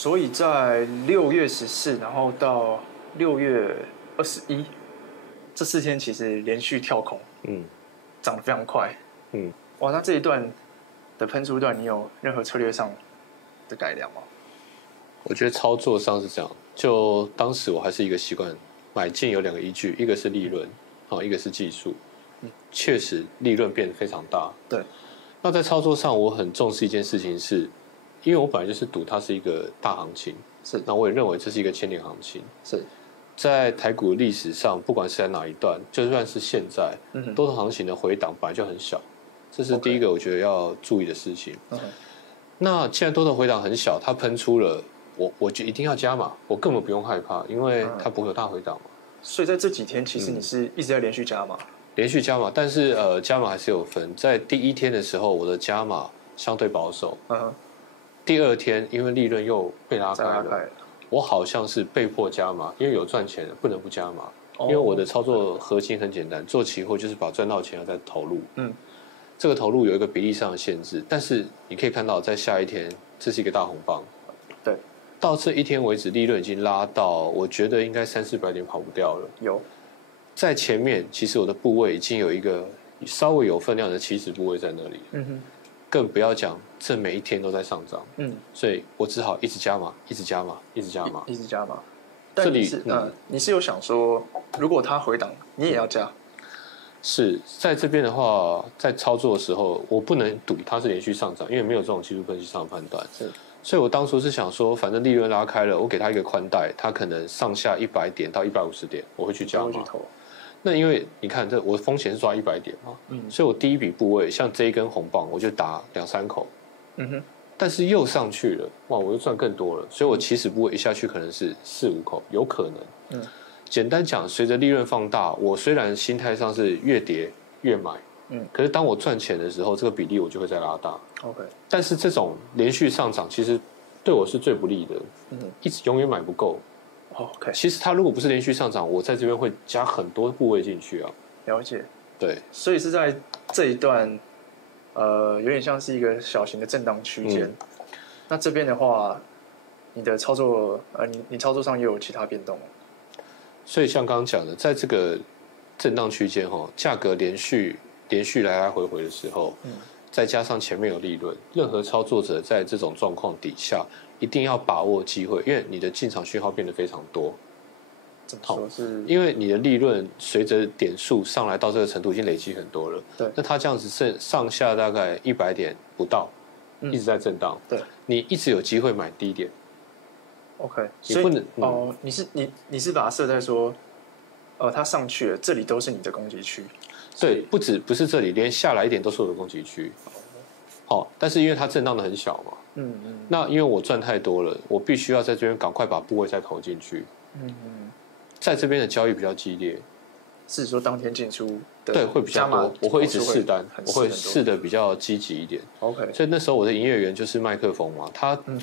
所以在6月14，然後到6月21，這4天其實連續跳空，漲得非常快，哇，那這一段的噴出段，你有任何策略上的改良嗎？我覺得操作上是這樣，就當時我還是一個習慣，買進有2個依據，一個是利潤，一個是技術，確實利潤變得非常大。對，那在操作上，我很重視一件事情是，因為我本來就是賭它是一個大行情，是，那我也認為這是一個千年行情，是。在台股歷史上，不管是在哪一段，就算是現在，多头行情的回檔本來就很小，這是第一個我覺得要注意的事情。那既然多頭回檔很小，它噴出了，我就一定要加碼，我根本不用害怕，因為它不會有大回檔嘛。所以在這幾天，其實你是一直在連續加碼，連續加碼，但是加碼還是有分。在第1天的時候，我的加碼相對保守。第2天，因為利潤又被拉開了。我好像是被迫加碼，因為有賺錢的不能不加碼。因為我的操作核心很簡單，做期貨就是把賺到錢要再投入。這個投入有一個比例上的限制，但是你可以看到，在下一天這是一個大紅棒。對，到這1天為止，利潤已經拉到，我覺得應該300-400點跑不掉了。有，在前面其實我的部位已經有一個稍微有分量的起始部位在那裡。更不要講，這每一天都在上漲，所以我只好一直加碼，一直加碼，一直加碼，一直加碼。但你是有想說，如果它回檔，你也要加？是在這邊的話，在操作的時候，我不能賭它是連續上漲，因為沒有這種技術分析上的判斷。所以我當初是想說，反正利潤拉開了，我給它一個寬帶，它可能上下100點到150點，我會去加碼。那因為你看，我的風險是抓100點嘛，所以我第一筆部位像這一根紅棒，我就打2-3口，但是又上去了，哇，我就賺更多了，所以我起始部位一下去可能是4-5口，有可能。簡單講，隨着利潤放大，我雖然心態上是越跌越買，可是當我賺錢的時候，這個比例我就會再拉大。但是這種連續上漲，其實對我是最不利的，一直永遠買不夠。其實它如果不是連續上漲，我在這邊會加很多部位進去啊。了解。對，所以是在這一段，有點像是一個小型的震盪區間。那這邊的話，你的操作，你操作上也有其他變动。所以像剛剛講的，在這個震盪區間價格連續來來回回的時候，再加上前面有利潤，任何操作者在這種狀況底下，一定要把握機會，因為你的進场訊號變得非常多。怎麼說是？因為你的利潤隨着點數上來到這個程度，已經累積很多了。對。那它這樣子上下大概100點不到，一直在震盪。對。你一直有機會買低點。OK。所以你是把它設在說，它上去了，這裡都是你的攻擊區。对，不是這裡，連下來一點都是我的攻擊區。但是因為它震盪的很小嘛，那因為我賺太多了，我必須要在這邊趕快把部位再投進去。在這邊的交易比較激烈，是說當天進出的，對，會比較多，我會一直試單，我會試的比較積極一點。OK，所以那時候我的營業員就是麥克風嘛，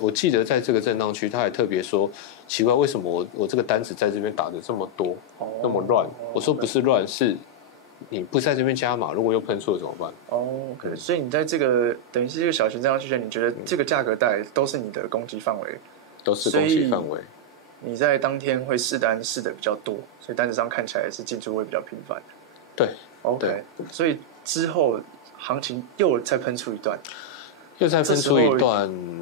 我記得在這個震盪區，他還特別說，奇怪為什麼我這個單子在這邊打的這麼多，那麼亂？我說不是亂，是你不在這邊加碼，如果又噴出了怎麼辦？OK，所以你在這個等於是這個小型震盪區間，你覺得這個價格帶都是你的攻擊範圍，都是攻擊範圍。你在當天會試單試的比較多，所以單子上看起來是進出會比較頻繁。對 ，OK， 所以之後行情又再噴出一段，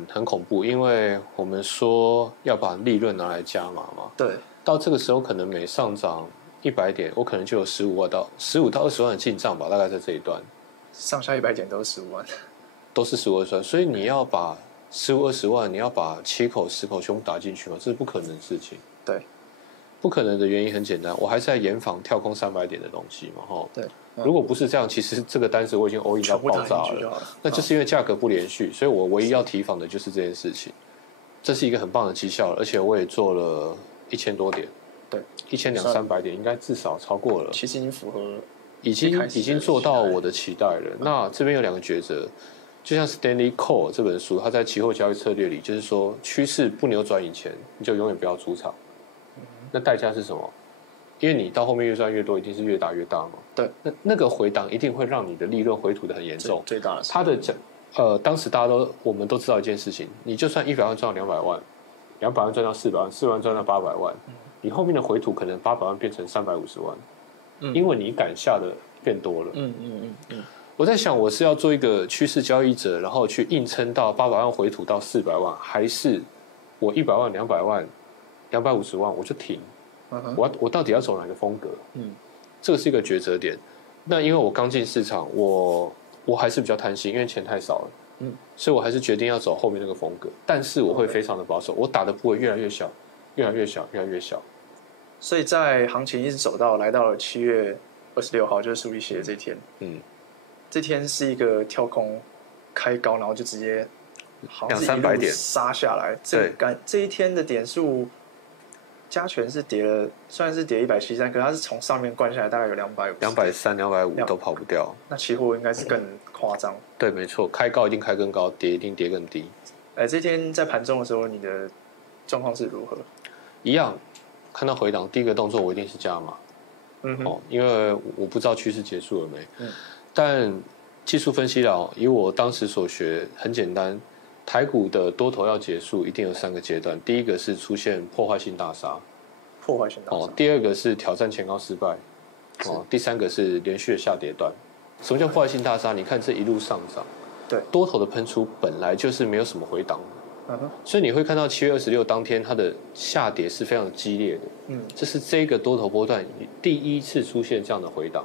很恐怖，因為我們說要把利潤拿來加碼嘛。對，到這個時候可能每上漲100點，我可能就有15到20萬的進賬吧，大概在這一段。上下100點都是15萬，都是15、20萬，所以你要把15、20萬，你要把7口、10口全部打進去嘛，這是不可能的事情。對，不可能的原因很簡单，我還是在嚴防跳空300點的東西嘛，對，如果不是這樣，其實這個單子我已經 all in 到爆炸了。那就是因為價格不連續，所以我唯一要提防的就是這件事情。這是一個很棒的績效，而且我也做了1000多點，對，1200-300點，應該至少超過了。其實已經符合，已經做到我的期待了。那這邊有2個抉擇。就像 Stanley Cole 這本書，他在期貨交易策略裡就是說，趨勢不扭轉以前，你就永遠不要出場。那代價是什麼？因為你到後面越賺越多，一定是越打越大嘛。對，那個回檔一定會讓你的利潤回吐的很嚴重。最大的是他的當時我們都知道一件事情，你就算100萬賺200萬， 200萬賺到400萬，400萬賺到800萬，你後面的回吐可能800萬變成350萬，因為你敢下的變多了。我在想，我是要做一個趨勢交易者，然後去硬撐到800萬回吐到400萬，還是我100萬、200萬、250萬我就停？我到底要走哪個風格？這個是一個抉擇點。那因為我剛進市場，我還是比較貪心，因為錢太少了，所以我還是決定要走後面那個風格。但是我會非常的保守，我打的部位越來越小，越来越小，越來越小。所以在行情一直走到来到了7月26號，就是苏黎写的這天，這天是一個跳空開高，然後就直接200-300點殺下來。這一天的點數，加權是跌了，雖然是跌173，可是它是從上面灌下來，大概有250、230、250都跑不掉。那期貨應該是更誇張。對，沒錯，開高一定開更高，跌一定跌更低。這天在盤中的時候，你的狀況是如何？一樣，看到回檔，第一個動作我一定是加碼。因為我不知道趨勢結束了沒。但技術分析啦，以我當時所學，很簡單，台股的多頭要結束，一定有3個階段。第一個是出現破壞性大殺，第二個是挑戰前高失敗，第3個是連續的下跌段。什麼叫破壞性大殺？你看這一路上漲，對，多頭的噴出本來就是沒有什麼回檔的，所以你會看到7月26當天它的下跌是非常激烈的，這是這個多頭波段第一次出現這樣的回檔，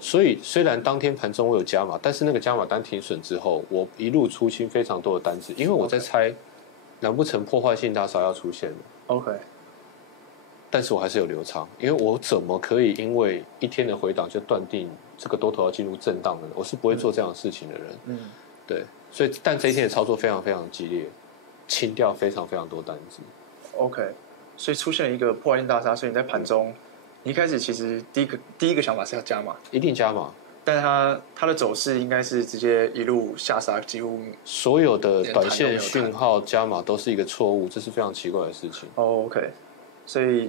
所以雖然當天盤中我有加碼，但是那個加碼單停損之後，我一路出清非常多的單子，因為我在猜，難不成破壞性大殺要出現了 ？OK， 但是我還是有留倉，因為我怎麼可以因為一天的回檔就斷定這個多頭要進入震盪的呢？我是不會做這樣的事情的人。對，所以但這一天的操作非常非常激烈，清掉非常非常多单子。OK， 所以出现了一個破壞性大殺，所以你在盤中。你一開始其實第一個想法是要加碼，一定加碼，但是它的走勢應該是直接一路下殺，幾乎所有的短線訊號加碼都是一個錯誤，這是非常奇怪的事情。OK， 所以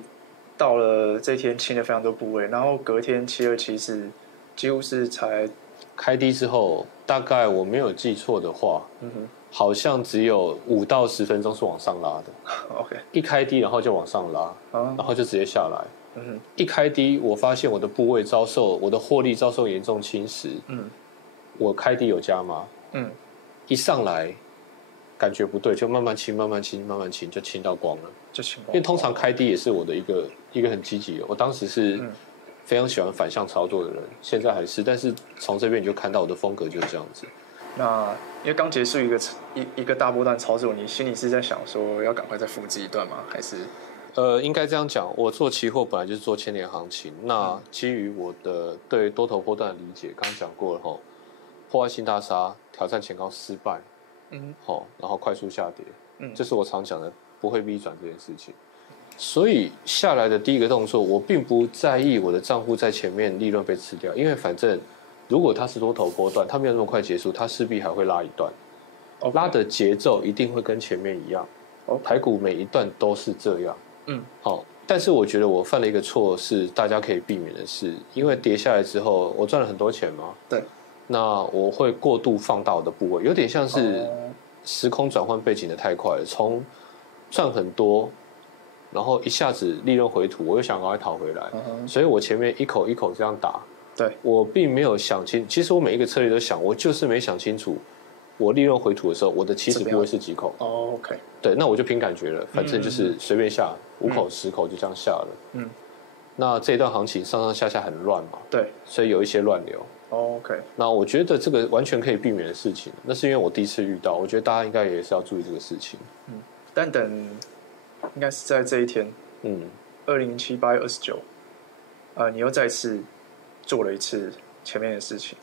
到了這一天清了非常多部位，然後隔天727是幾乎是才開低之後，大概我沒有記錯的話，好像只有5到10分鐘是往上拉的。OK， 一開低然後就往上拉，然後就直接下來。一開低，我發現我的部位我的獲利遭受嚴重侵蝕。我開低有加碼。一上來感覺不對，就慢慢清，慢慢清，慢慢清，就清到光了。因為通常開低也是我的一個很積極的。我當時是非常喜歡反向操作的人，現在還是。但是從這邊你就看到我的風格就是這樣子。那因為剛結束一個大波段操作，你心裡是在想說要趕快再複製一段嗎？還是？應該這樣講，我做期貨本來就是做千年行情。那基於我的對多頭波段的理解，剛剛講過了吼，破壞性大殺，挑戰前高失敗，然後快速下跌，這是我常講的不會 V 轉這件事情。所以下來的第一個動作，我並不在意我的賬戶在前面利潤被吃掉，因為反正如果它是多頭波段，它沒有那麼快結束，它勢必還會拉一段，拉的節奏一定會跟前面一樣。台股每一段都是這樣。但是我覺得我犯了一個錯，是大家可以避免的是，因為跌下來之後，我賺了很多錢嘛。對。那我會過度放大我的部位，有點像是時空轉換背景的太快了，從賺很多，然後一下子利潤回吐，我又想趕快討回來，所以我前面一口一口這樣打。對。我並沒有想清，其實我每一個策略都想，我就是沒想清楚。我利潤回吐的時候，我的起始部位是幾口？OK， 對，那我就憑感覺了，反正就是隨便下5口10口就這樣下了。那這一段行情上上下下很亂嘛，對，所以有一些亂流。OK， 那我覺得這個完全可以避免的事情，那是因為我第一次遇到，我覺得大家應該也是要注意這個事情。但等應該是在這一天，2007 8月29，你又再次做了一次前面的事情。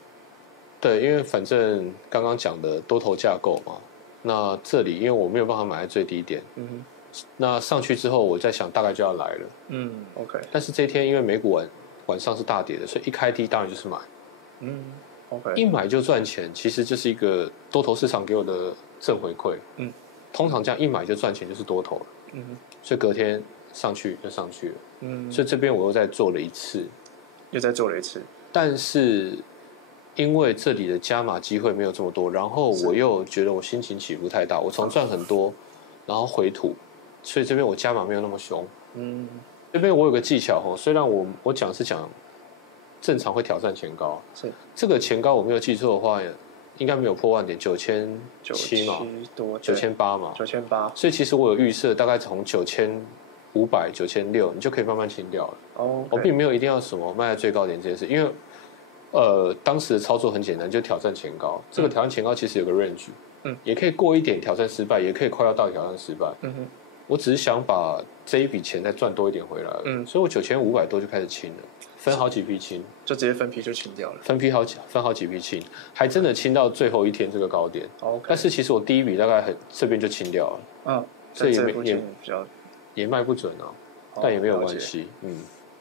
對，因為反正剛剛講的多頭架構嘛，那這裡因為我沒有辦法買在最低點，那上去之後我在想大概就要來了，OK。但是這一天因為美股晚上是大跌的，所以一開低當然就是買，OK。一買就賺錢，其實就是一個多頭市场給我的正回饋，通常這樣一買就賺錢就是多頭了，所以隔天上去就上去了，所以這邊我又再做了一次，但是。因為這裡的加碼機會沒有這麼多，然後我又覺得我心情起伏太大，我從賺很多然後回吐，所以這邊我加碼沒有那麼凶。這邊我有個技巧哈，雖然我講是講正常會挑戰前高，是這個前高我沒有記錯的話，應該沒有破萬點，9700嘛，9800嘛，9800。所以其實我有預設，大概從9500、9600，你就可以慢慢清掉了。我並沒有一定要什麼賣在最高點這件事，因為當時的操作很簡單，就挑戰前高。這個挑戰前高其實有個 range，也可以過一點挑戰失敗，也可以快要到挑戰失敗。我只是想把這一筆錢再賺多一點回來，所以我9500多就開始清了，分好幾批清，就直接分批就清掉了，分好幾批清，還真的清到最後一天這個高點。但是其實我第一筆大概這邊就清掉了，所以也賣不準啊，但也沒有關係。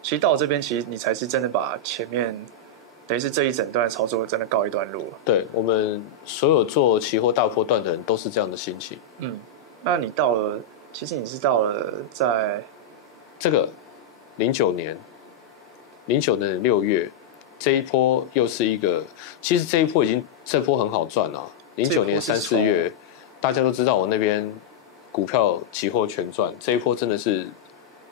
其實到這邊，其實你才是真的把前面等於是這一整段操作真的告一段落。對，我們所有做期貨大波段的人都是這樣的心情。那你到了。其實你是到了在這個09年6月這一波又是一個，其實這波很好賺啊。09年3、4月，大家都知道我那邊股票期貨全賺，這一波真的是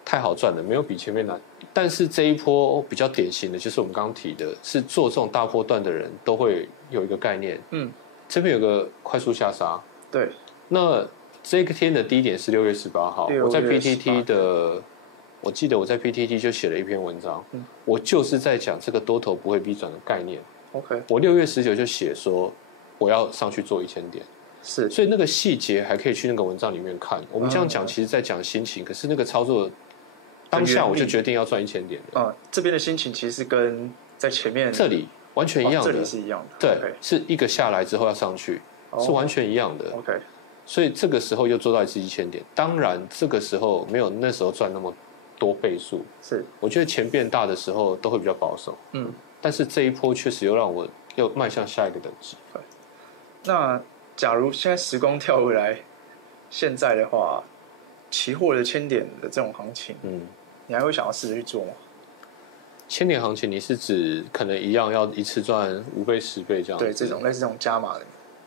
太好賺了，沒有比前面難。但是這一波比較典型的就是我們剛剛提的，是做這種大波段的人都會有一個概念，這邊有個快速下殺，對，那。這個天的低點是6月18號，我在 PTT 的，我記得我在 PTT 就寫了一篇文章，我就是在講這個多頭不會逼轉的概念。我6月19就寫說我要上去做1000點，是，所以那個細節還可以去那個文章裡面看。我們這樣講，其實在講心情，可是那個操作當下我就決定要賺1000點的。這邊的心情其實是跟在前面這裡完全一樣的，這裡是一樣的，對，是一個下來之後要上去，是完全一樣的。所以這個時候又做到一次1000點，當然這個時候沒有那時候賺那麼多倍數。是，我覺得錢變大的時候都會比較保守。但是這一波確實又讓我又邁向下一個等級。那假如現在時光跳回來，現在的話，期貨的1000點的這種行情，你還會想要試着去做嗎？1000點行情，你是指可能一樣要一次賺5倍、10倍這樣？對，這種類似這種加碼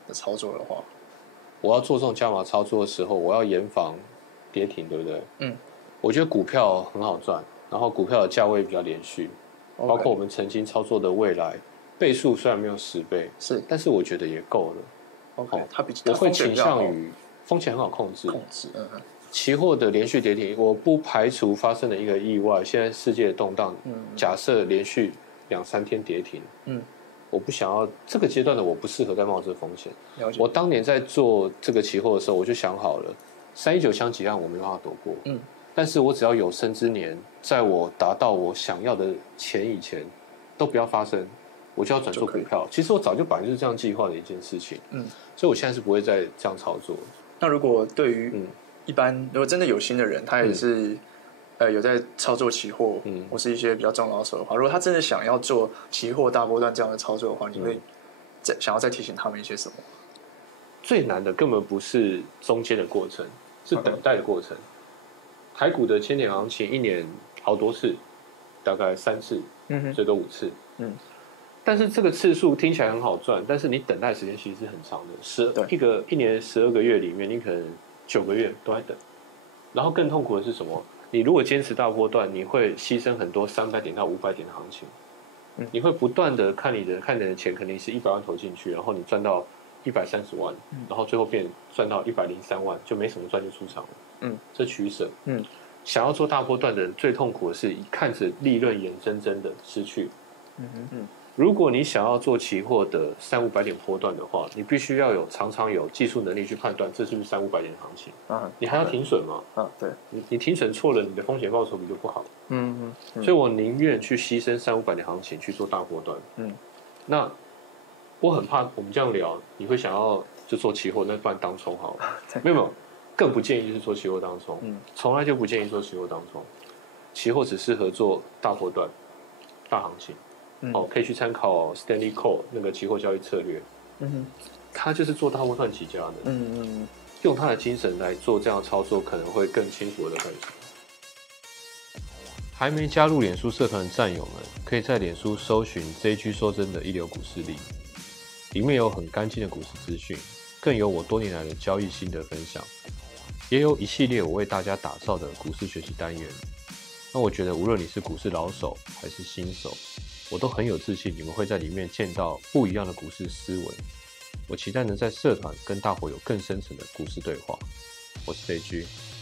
的操作的話。我要做這種加碼操作的時候，我要嚴防跌停，對不對？我覺得股票很好賺，然後股票的價位比較連續，包括我們曾經操作的未來倍數雖然沒有10倍，是，但是我覺得也夠了。我會傾向於風險很好控制。期貨的連續跌停，我不排除發生了一個意外。現在世界的動盪，假設連續2、3天跌停，我不想要這個階段的，我不適合再冒這個風險。我當年在做這個期貨的時候，我就想好了，319槍擊案我沒辦法躲過。但是我只要有生之年，在我達到我想要的錢以前，都不要發生，我就要轉做股票。其實我早就本來就是這樣計劃的一件事情。所以我現在是不會再這樣操作。那如果對於一般如果真的有心的人，他也是。有在操作期貨，或是一些比較中老手的話，如果他真的想要做期貨大波段這樣的操作的話，你會想要再提醒他們一些什麼？最難的根本不是中間的過程，是等待的過程。台股的1000點行情一年好多次，大概3次，最多5次。但是這個次數聽起來很好賺，但是你等待的時間其實是很長的。一年12個月裡面，你可能9個月都在等。然後更痛苦的是什麼？你如果堅持大波段，你會犧牲很多300點到500點的行情。你會不斷的看你的錢，肯定是100萬投進去，然後你賺到130萬，然後最後變賺到103萬，就沒什麼賺就出場了。這取捨。想要做大波段的人最痛苦的是看着利潤眼睜睜的失去。如果你想要做期貨的300-500點波段的話，你必須要常常有技術能力去判斷這是不是300-500點的行情。你還要停損嗎？對，你停損錯了，你的風險報酬比就不好。所以我寧願去犧牲300-500點行情去做大波段。那我很怕我們這樣聊，你會想要就做期貨，那不然當沖好了。沒有，更不建議是做期貨當沖。從來就不建議做期貨當沖。期貨只適合做大波段、大行情。可以去參考 Stanley Cole 那個期貨交易策略。他就是做大波段起家的。用他的精神來做這樣的操作，可能會更清楚我的感受。還沒加入臉書社團的戰友們，可以在臉書搜尋 JG 說真的一流股市力，裡面有很乾淨的股市資訊，更有我多年來的交易心得分享。也有一系列我為大家打造的股市學習單元。那我覺得無論你是股市老手還是新手，我都很有自信你們會在裡面見到不一樣的股市思維。我期待能在社團跟大夥有更深層的股市對話。我是 JG。